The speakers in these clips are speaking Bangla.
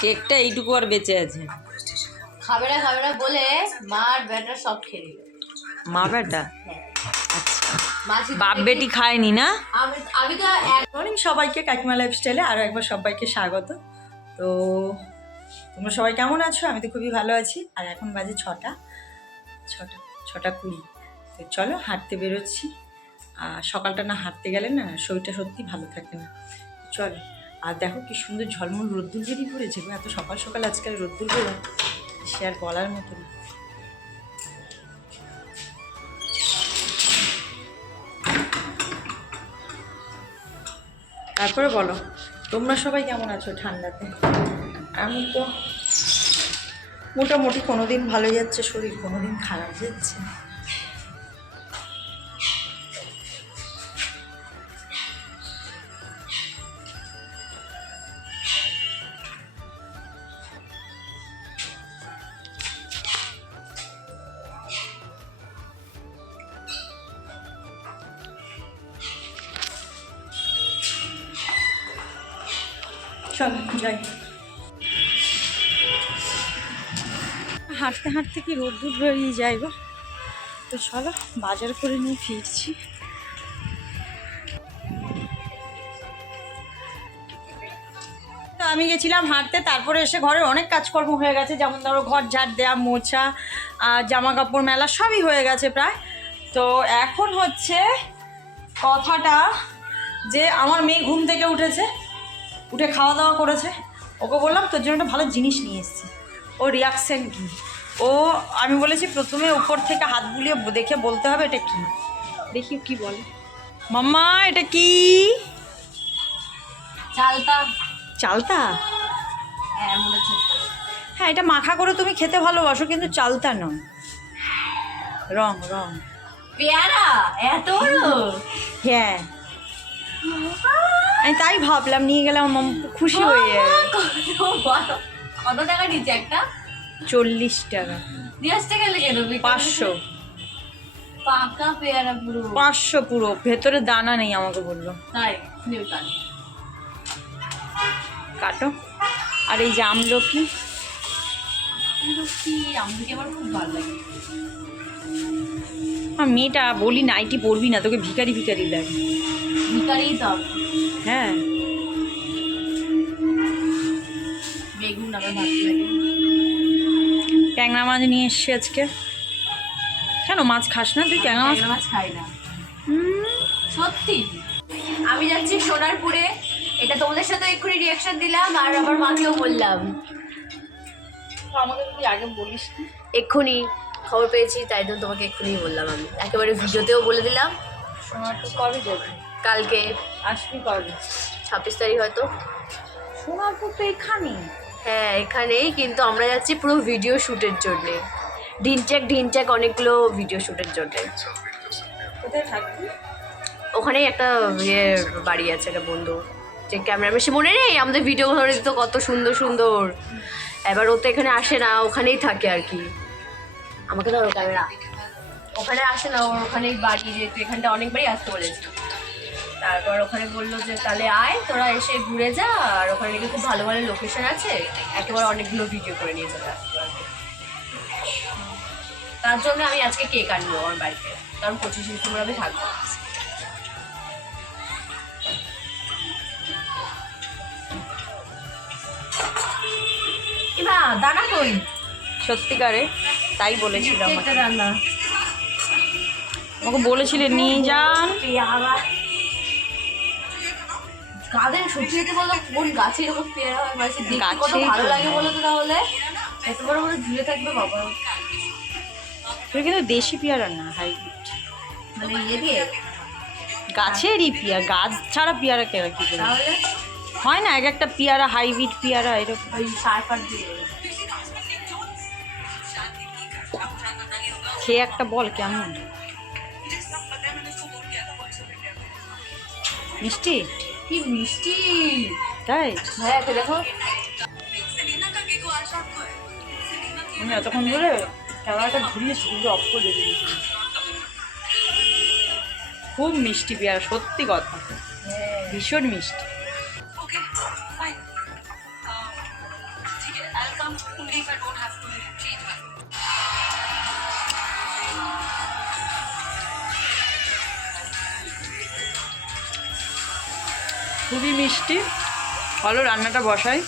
কেকটা এইটুকু আর বেঁচে আছে। খাবে না খাবে না বলে মা আর ব্যাটা সব খেয়ে নিল। মা বেটা? বাপ বেটি খায়নি না? আমি আমি তো এক মর্নিং সবাইকে কাকিমা লাইফস্টাইলে আরও একবার সবাইকে স্বাগত। তো তোমরা সবাই কেমন আছো? আমি তো খুবই ভালো আছি। আর এখন বাজে ছটা ছটা ছটা কুড়ি। তো চলো হাঁটতে বেরোচ্ছি। আর সকালটা না হাঁটতে গেলে না শরীরটা সত্যি ভালো থাকে না। চলো। আর দেখো কি সুন্দর ঝলমল রোদ্দুর বেরিয়ে পড়েছে এত সকাল সকাল আজকাল রোদ্দুর বেরো সে আর বলার মতো না। তারপরে বলো, তোমরা সবাই কেমন আছো ঠান্ডাতে? আমি তো মোটামুটি কোনো দিন ভালো যাচ্ছে, শরীর কোনো দিন খারাপ যাচ্ছে যাই হাঁটতে হাঁটতে কি রোদ্দুর বেরিয়ে যায় গো? তো চলো, বাজার করে নিয়ে ফিরছি। তো আমি গেছিলাম হাঁটতে, তারপরে এসে ঘরের অনেক কাজকর্ম হয়ে গেছে, যেমন ধরো ঘর ঝাড় দেওয়া মোছা আর জামা কাপড় মেলা, সবই হয়ে গেছে প্রায়। তো এখন হচ্ছে কথাটা যে আমার মেয়ে ঘুম থেকে উঠেছে। উঠে খাওয়া দাওয়া করেছে। ওকে বললাম তোর জন্য একটা ভালো জিনিস নিয়ে এসেছি। ও রিয়াকশান কী? ও আমি বলেছি প্রথমে উপর থেকে হাত বুলিয়ে দেখে বলতে হবে এটা কি? দেখি কি বলে। মাম্মা এটা কি? চালতা। চালতা? হ্যাঁ হ্যাঁ এটা মাখা করে তুমি খেতে ভালোবাসো কিন্তু চালতা নয়। রং রং। পেয়ারা? এত হ্যাঁ। আমি তাই ভাবলাম নিয়ে গেলাম আমার খুশি হয়ে যাবে কত টাকা নিচ্ছে একটা? চল্লিশ টাকা। আসতে গেলে কেন? বিকেলে? পাঁচশো। পাকা পেয়ারা পুরো। পাঁচশো পুরো। ভেতরে দানা নেই আমাকে বলল। তাই কাটো। আর এই যে আমলকি। আমার খুব ভালো লাগে। আমার মেয়েটা বলি নাইটি পরবি না তোকে ভিখারি ভিখারি লাগে। ভিকারি দাম হ্যাঁ। বেগুন আমার ভালো লাগে। ট্যাংরা মাছ নিয়ে এসছি আজকে। কেন মাছ খাস না তুই? ট্যাংরা মাছ মাছ খাই না। সত্যি? আমি যাচ্ছি সোনারপুরে। এটা তোমাদের সাথে এক্ষুনি রিয়াকশন দিলাম আর আমার মাকেও বললাম। আমাকে যদি আগে বলিস এক্ষুনি খবর পেয়েছি তাই জন্য তোমাকে এক্ষুনি বললাম আমি। একেবারে ভিডিওতেও বলে দিলাম। কবে যাবি? কালকে আসবি কবে? ছাব্বিশ তারিখ হয়তো। সোনারপুর তো এখানে হ্যাঁ এখানেই কিন্তু আমরা যাচ্ছি পুরো ভিডিও শ্যুটের জন্যে। ঢিনচ্যাক ঢিনচ্যাক অনেকগুলো ভিডিও শ্যুটের জন্যে। কোথায় থাকবি? ওখানেই একটা ইয়ে বাড়ি আছে একটা বন্ধু। যে ক্যামেরাম্যান সে মনে নেই আমাদের ভিডিও ধরে দিত কত সুন্দর সুন্দর। এবার ও তো এখানে আসে না ওখানেই থাকে আর কি। আমাকে ধরো ক্যামেরা ওখানে আসে না ওখানেই বাড়ি যেহেতু এখানটা অনেকবারই আসতে বলেছি। তারপর ওখানে বলল যে তাহলে আয় তোরা এসে ঘুরে যা। আর ওখানে নাকি খুব ভালো ভালো লোকেশন আছে। একেবারে অনেকগুলো ভিডিও করে নিয়ে চলে আসতে পারবে তার জন্য আমি আজকে কেক আনব আমার বাড়িতে কারণ পঁচিশে ডিসেম্বর আমি থাকব এবার দানা কই? সত্যিকারে তাই বলেছিল আমাকে। বলেছিলে নিয়ে যান। গাছের সত্যি বলল কোন গাছে এরকম পেয়ারা হয়? মানে সে দেখতে কত ভালো লাগে বলো তো তাহলে? এত বড় বড় ঝুলে থাকবে বাবা। তুই কিন্তু দেশি পেয়ারা না হাইব্রিড। মানে ইয়ে দিয়ে? গাছেরই পেয়ারা গাছ ছাড়া পেয়ারা কেরা কি করে? হয় না এক একটা পেয়ারা হাইব্রিড পেয়ারা এরকম। ওই সার ফার দিয়ে। খেয়ে একটা বল কেমন? মিষ্টি? কি মিষ্টি। তাই? দেখো। আমি এতক্ষণ ধরে ক্যামেরাটা ঘুরিয়েছি কিন্তু অফ করে খুব মিষ্টি পেয়ারা সত্যি কথা। ভীষণ মিষ্টি। ওকে খুবই মিষ্টি। ভালো রান্নাটা বসাই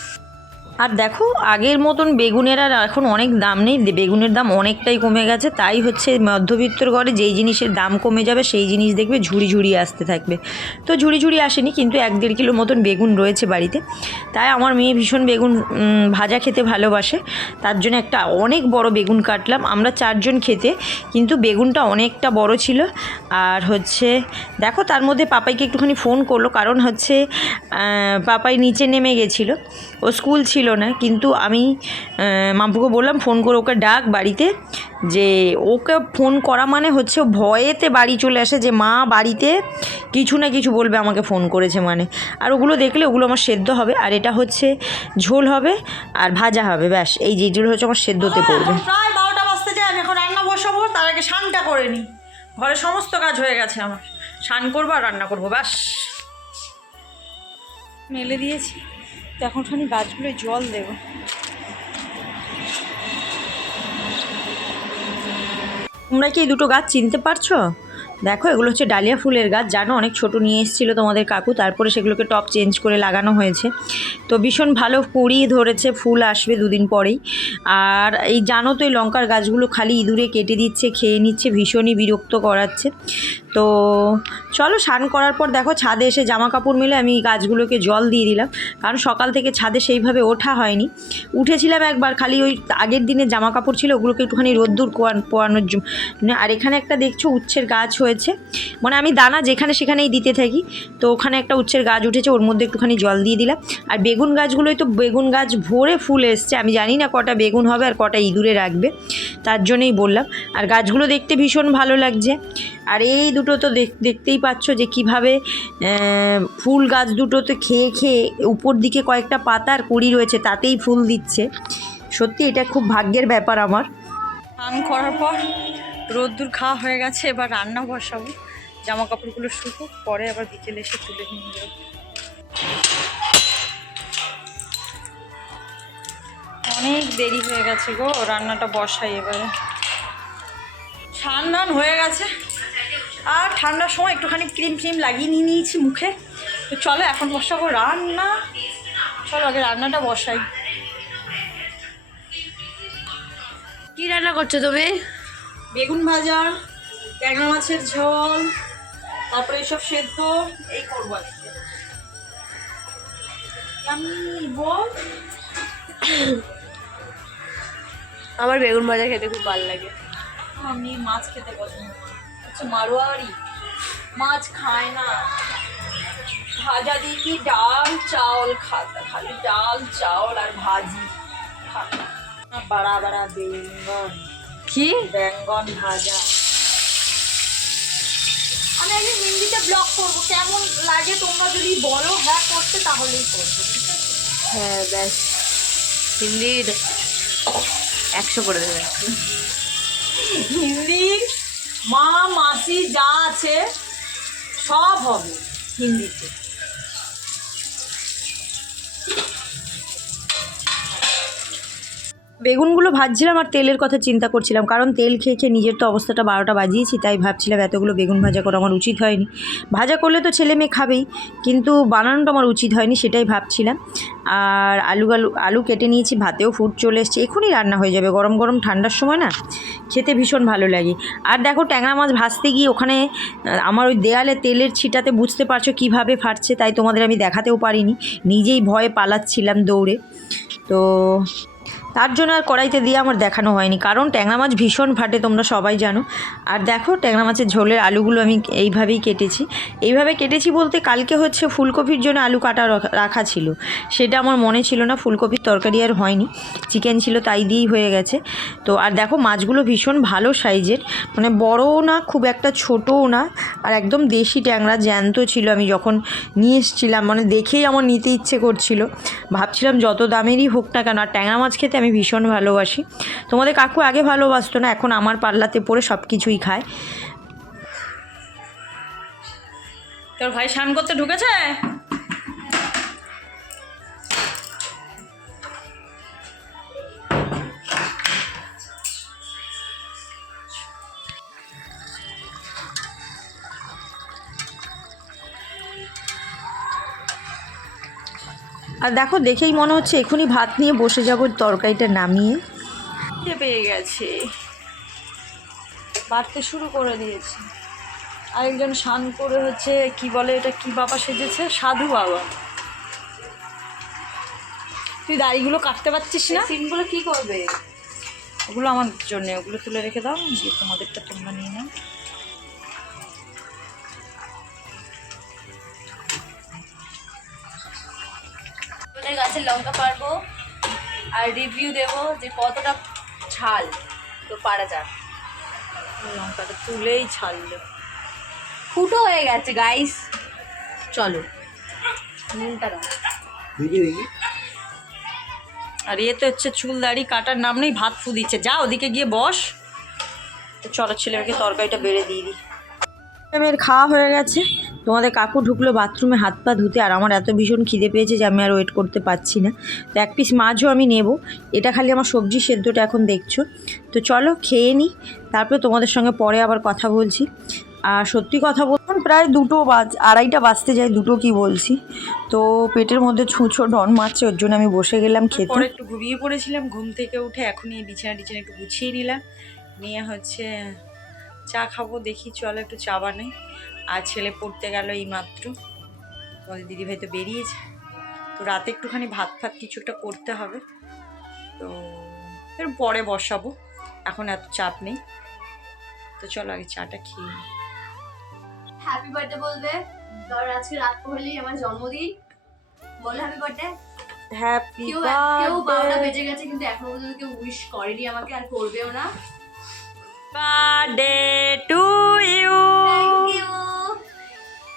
আর দেখো, আগের মতন বেগুনের আর এখন অনেক দাম নেই বেগুনের দাম অনেকটাই কমে গেছে, তাই হচ্ছে মধ্যবিত্তর ঘরে যেই জিনিসের দাম কমে যাবে সেই জিনিস দেখবে ঝুড়ি ঝুড়ি আসতে থাকবে। তো ঝুড়ি ঝুড়ি আসেনি, কিন্তু এক দেড় কিলো মতন বেগুন রয়েছে বাড়িতে। তাই আমার মেয়ে ভীষণ বেগুন ভাজা খেতে ভালোবাসে, তার জন্য একটা অনেক বড় বেগুন কাটলাম। আমরা চারজন খেতে, কিন্তু বেগুনটা অনেকটা বড় ছিল। আর হচ্ছে, দেখো, তার মধ্যে পাপাইকে একটুখানি ফোন করল, কারণ হচ্ছে পাপাই নিচে নেমে গেছিল। ও স্কুল ছিল না কিন্তু আমি মাম্পুকে বললাম ফোন করে ওকে ডাক বাড়িতে যে ওকে ফোন করা মানে হচ্ছে ও ভয়েতে বাড়ি চলে আসে যে মা বাড়িতে কিছু না কিছু বলবে আমাকে ফোন করেছে মানে। আর ওগুলো দেখলে ওগুলো আমার সেদ্ধ হবে আর এটা হচ্ছে ঝোল হবে আর ভাজা হবে ব্যাস। এই যে যেগুলো হচ্ছে আমার সেদ্ধতে পড়বে। প্রায় বারোটা বাজতে যায় আমি এখন রান্না বসাবো তার আগে স্নানটা করে নিই। ঘরে সমস্ত কাজ হয়ে গেছে আমার। স্নান করব আর রান্না করব ব্যাস। মেলে দিয়েছি। তো এখন খানি গাছগুলোয় জল দেব। তোমরা কি এই দুটো গাছ চিনতে পারছ? দেখো, এগুলো হচ্ছে ডালিয়া ফুলের গাছ। জানো, অনেক ছোট নিয়ে এসেছিল তোমাদের কাকু, তারপরে সেগুলোকে টপ চেঞ্জ করে লাগানো হয়েছে। তো ভীষণ ভালো কুড়ি ধরেছে, ফুল আসবে দুদিন পরেই। আর এই জানো তো, এই লঙ্কার গাছগুলো খালি ইঁদুরে কেটে দিচ্ছে, খেয়ে নিচ্ছে, ভীষণই বিরক্ত করাচ্ছে। তো চলো, স্নান করার পর দেখো, ছাদে এসে জামা কাপড় মিলে আমি গাছগুলোকে জল দিয়ে দিলাম। কারণ সকাল থেকে ছাদে সেইভাবে ওঠা হয়নি। উঠেছিলাম একবার, খালি ওই আগের দিনে জামা কাপড় ছিল, ওগুলোকে একটুখানি রোদ্দুর পোয়ানোর জন্য আর এখানে একটা দেখছ, উচ্ছের গাছ হয়েছে। মানে আমি দানা যেখানে সেখানেই দিতে থাকি। তো ওখানে একটা উচ্ছের গাছ উঠেছে, ওর মধ্যে একটুখানি জল দিয়ে দিলাম। আর বেগুন গাছগুলোই তো বেগুন গাছ ভরে ফুল এসছে। আমি জানি না কটা বেগুন হবে আর কটা ইঁদুরে রাখবে, তার জন্যই বললাম। আর গাছগুলো দেখতে ভীষণ ভালো লাগছে। আর এই দুটো তো দেখ- দেখতেই পাচ্ছ যে কীভাবে ফুল গাছ দুটোতে খেয়ে খেয়ে উপর দিকে কয়েকটা পাতার কুড়ি রয়েছে, তাতেই ফুল দিচ্ছে। সত্যি এটা খুব ভাগ্যের ব্যাপার আমার। স্নান করার পর রোদ্দুর খাওয়া হয়ে গেছে, এবার রান্না বসাবো। জামা কাপড়গুলো শুকুক পরে আবার বিকেলে এসে তুলে নিয়ে যাব। অনেক দেরি হয়ে গেছে গো, রান্নাটা বসাই এবারে। স্নান হয়ে গেছে। আর ঠান্ডার সময় একটুখানি ক্রিম ফ্রিম লাগিয়ে নিয়ে নিয়েছি মুখে। তো চলো এখন বসাবো রান্না। চলো আগে রান্নাটা বসাই। কি রান্না করছ তুমি? বেগুন ভাজা ট্যাংরা মাছের ঝোল তারপরে এইসব সেদ্ধ এই করব আজকে। আমি আমার বেগুন ভাজা খেতে খুব ভালো লাগে। আমি মাছ খেতে পছন্দ করি। হচ্ছে মারোয়ারি। মাছ খায় না। ভাজা দিয়ে কি ডাল চাউল খাতা খালি ডাল চাউল আর ভাজি। আর বাড়া বাড়া বেঙ্গন কি বেঙ্গন ভাজা। আমি আগে হিন্দিতে ব্লগ করব। কেমন লাগে তোমরা যদি বলো হ্যাঁ করতে তাহলেই করব হ্যাঁ ব্যাস। হিন্দির একশো করে দেবে। হিন্দির মা মাসি যা আছে সব হবে হিন্দিতে। বেগুনগুলো ভাজছিলাম আর তেলের কথা চিন্তা করছিলাম, কারণ তেল খেয়ে খেয়ে নিজের তো অবস্থাটা বারোটা বাজিয়েছি, তাই ভাবছিলাম এতগুলো বেগুন ভাজা করা আমার উচিত হয়নি। ভাজা করলে তো ছেলে মেয়ে খাবেই, কিন্তু বানানোটা আমার উচিত হয়নি সেটাই ভাবছিলাম। আর আলু আলু আলু কেটে নিয়েছি, ভাতেও ফুট চলে এসছে, এখনই রান্না হয়ে যাবে, গরম গরম ঠান্ডার সময় না, খেতে ভীষণ ভালো লাগে। আর দেখো ট্যাংরা মাছ ভাজতে গিয়ে ওখানে, আমার ওই দেয়ালে তেলের ছিটাতে বুঝতে পারছ কীভাবে ফাটছে, তাই তোমাদের আমি দেখাতেও পারিনি, নিজেই ভয়ে পালাচ্ছিলাম দৌড়ে। তো তার জন্য আর কড়াইতে দিয়ে আমার দেখানো হয়নি। কারণ ট্যাংরা মাছ ভীষণ ফাটে, তোমরা সবাই জানো। আর দেখো, ট্যাংরা মাছের ঝোলের আলুগুলো আমি এইভাবেই কেটেছি। এইভাবে কেটেছি বলতে কালকে হচ্ছে ফুলকপির জন্য আলু কাটা রাখা- ছিল। সেটা আমার মনে ছিল না, ফুলকপির তরকারি আর হয়নি। চিকেন ছিল তাই দিয়েই হয়ে গেছে। তো আর দেখো, মাছগুলো ভীষণ ভালো সাইজের। মানে বড়ও না, খুব একটা ছোটও না। আর একদম দেশি ট্যাংরা জ্যান্ত ছিল। আমি যখন নিয়ে এসেছিলাম মানে দেখেই আমার নিতে ইচ্ছে করছিল। ভাবছিলাম যত দামেরই হোক না কেন, আর ট্যাংরা মাছ খেতে আমি ভীষণ ভালোবাসি। তোমাদের কাকু আগে ভালোবাসতো না, এখন আমার পাল্লাতে পড়ে সব কিছুই খায়। তোর ভাই স্নান করতে ঢুকেছে? আর দেখো দেখেই মনে হচ্ছে এখনই ভাত নিয়ে বসে যাব তরকারিটা নামিয়ে। পেয়ে গেছে। বাড়তে শুরু করে দিয়েছে। আরেকজন স্নান করে হচ্ছে কি বলে এটা কি বাবা সেজেছে? সাধু বাবা। তুই দাড়িগুলো কাটতে পারছিস না? সিনগুলো কি করবে? ওগুলো আমার জন্য ওগুলো তুলে রেখে দাও দিয়ে তোমাদেরটা তোমরা নিয়ে নাও। গাছের লঙ্কা পারব। আর রিভিউ দেবো যে কতটা ঝাল তো পারা যাক। লঙ্কাটা তুলেই ছাড়লো। ফুটো হয়ে গেছে গাইস চলো নুনটা দাও। আর এতে হচ্ছে চুল দাড়ি কাটার নাম নেই ভাত ফু দিচ্ছে। যা ওদিকে গিয়ে বস। তো চলো ছেলেকে তরকারিটা বেড়ে দিয়ে দিই। মেয়ের খাওয়া হয়ে গেছে। তোমাদের কাকু ঢুকলো বাথরুমে, হাত পা ধুতে, আর আমার এত ভীষণ খিদে পেয়েছে যে আমি আর ওয়েট করতে পারছি না। তো এক পিস মাছও আমি নেব। এটা খালি আমার সবজি সেদ্ধটা এখন দেখছ। তো চলো খেয়ে নিই তারপরে তোমাদের সঙ্গে পরে আবার কথা বলছি। আর সত্যি কথা বললাম প্রায় দুটো বাজ, আড়াইটা বাজতে যায়, দুটো কি বলছি। তো পেটের মধ্যে ছুঁচো ডন মারছে, ওর জন্য আমি বসে গেলাম খেতে। একটু ঘুমিয়ে পড়েছিলাম, ঘুম থেকে উঠে এখনই বিছানা টিছানা একটু গুছিয়ে নিলাম। নিয়ে হচ্ছে চা খাব, দেখি চলো একটু চা বানাই। আর ছেলে পড়তে গেল এই মাত্র তোমাদের দিদিভাই তো বেরিয়েছে। তো রাতে একটুখানি ভাত ফাত কিছু একটা করতে হবে। তো এর পরে বসাবো। এখন এত চাপ নেই। তো চলো আগে চাটা খেয়ে। হ্যাপি বার্থডে বলবে ধর আজকে রাত পড়লেই আমার জন্মদিন। বলো হ্যাপি বার্থডে হ্যাপি কেউ বারোটা বেজে গেছে কিন্তু এখনও পর্যন্ত কেউ উইশ করেনি আমাকে আর করবেও না। Birthday to you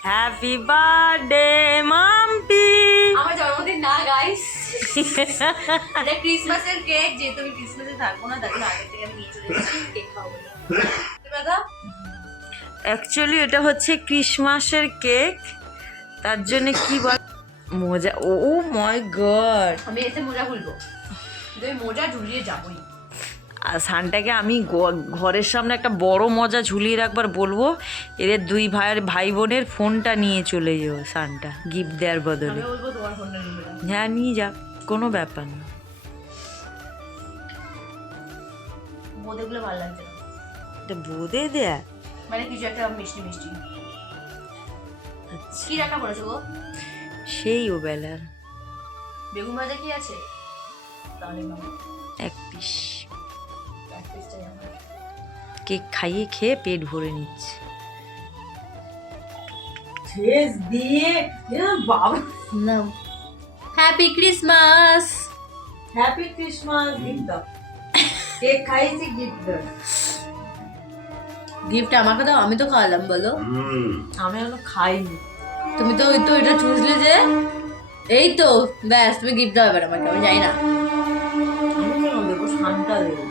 happy birthday Mampi আমার জন্মদিন না গাইস এটা ক্রিসমাসের কেক যেহেতু আমি ক্রিসমাসে থাকব না তার জন্য আগে থেকে আমি নিয়ে চলে এসেছি কেক খাব। দাদা অ্যাকচুয়ালি এটা হচ্ছে ক্রিসমাসের কেক তার জন্য কি বল মজা ও মাই গড আমি এতে মোজা খুলবো মোজা ঝুলিয়ে যাবোই। আর সানটাকে আমি ঘরের সামনে একটা বড় মজা ঝুলিয়ে রাখবার বলব এদের দুই ভাইয়ের ভাই বোনের ফোনটা নিয়ে চলে যাও সানটা গিফট দেওয়ার বদলে। হ্যাঁ নিয়ে যাক কোনো ব্যাপার না। বোঁদেগুলো ভালো লাগছে এটা বোধে দেয়া মানে কিছু একটা মিষ্টি মিষ্টি। আচ্ছা। কি রান্না করেছ গো? সেই ও বেলার বেগুন ভাজা কি আছে? তাহলে এক পিস। কেক খাইয়ে খেয়ে পেট ভরে নিচ্ছে। দিয়ে বাবা। না। Happy Christmas happy Christmas gift দাও। কেক খাইয়েছি গিফট দাও। গিফট আমাকে দাও আমি তো খাওয়ালাম বলো। আমি এখনও খাইনি। তুমি তো ওই তো এটা চুষলে যে। এই তো ব্যাস তুমি গিফট দাও এবার আমাকে আমি জানি না। আমি কেন দেবো? সানটা দেবো।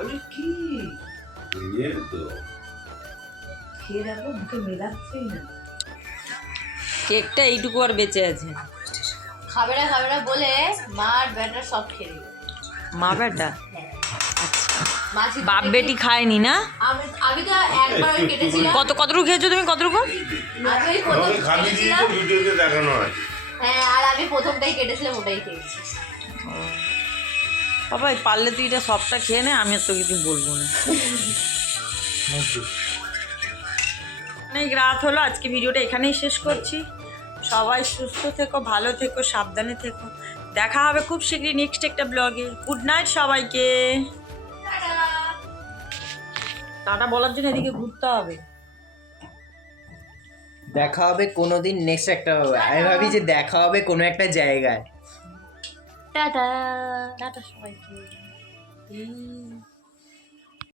তাহলে কি? খেয়ে দেখো মুখে মেলাচ্ছেই না। কেকটা এইটুকু আর বেঁচে আছে। খাবে না খাবে না বলে মার ব্যাটার সব খেয়ে মা বেটা মা ছিল- বাপ বেটি খায়নি না? আমি আমি তো একবার কেটেছিলাম। কত কতটুকু খেয়েছো তুমি কতটুকু? তো দেখানো হ্যাঁ আর আমি প্রথমটাই কেটেছিলাম ওটাই খেয়েছি। বাবা পারলে তুই এটা সবটা খেয়ে নে আমি আর কিছু বলব না। অনেক রাত হলো, আজকে ভিডিওটা এখানেই শেষ করছি। সবাই সুস্থ থেকো, ভালো থেকো, সাবধানে থেকো। দেখা হবে খুব শীঘ্রই নেক্সট একটা ব্লগে গুড নাইট সবাইকে। টাটা বলার জন্য এদিকে ঘুরতে হবে। দেখা হবে কোনোদিন নেক্সট একটা, আমি ভাবি যে দেখা হবে কোনো একটা জায়গায়। টাটা টাটা সবাইকে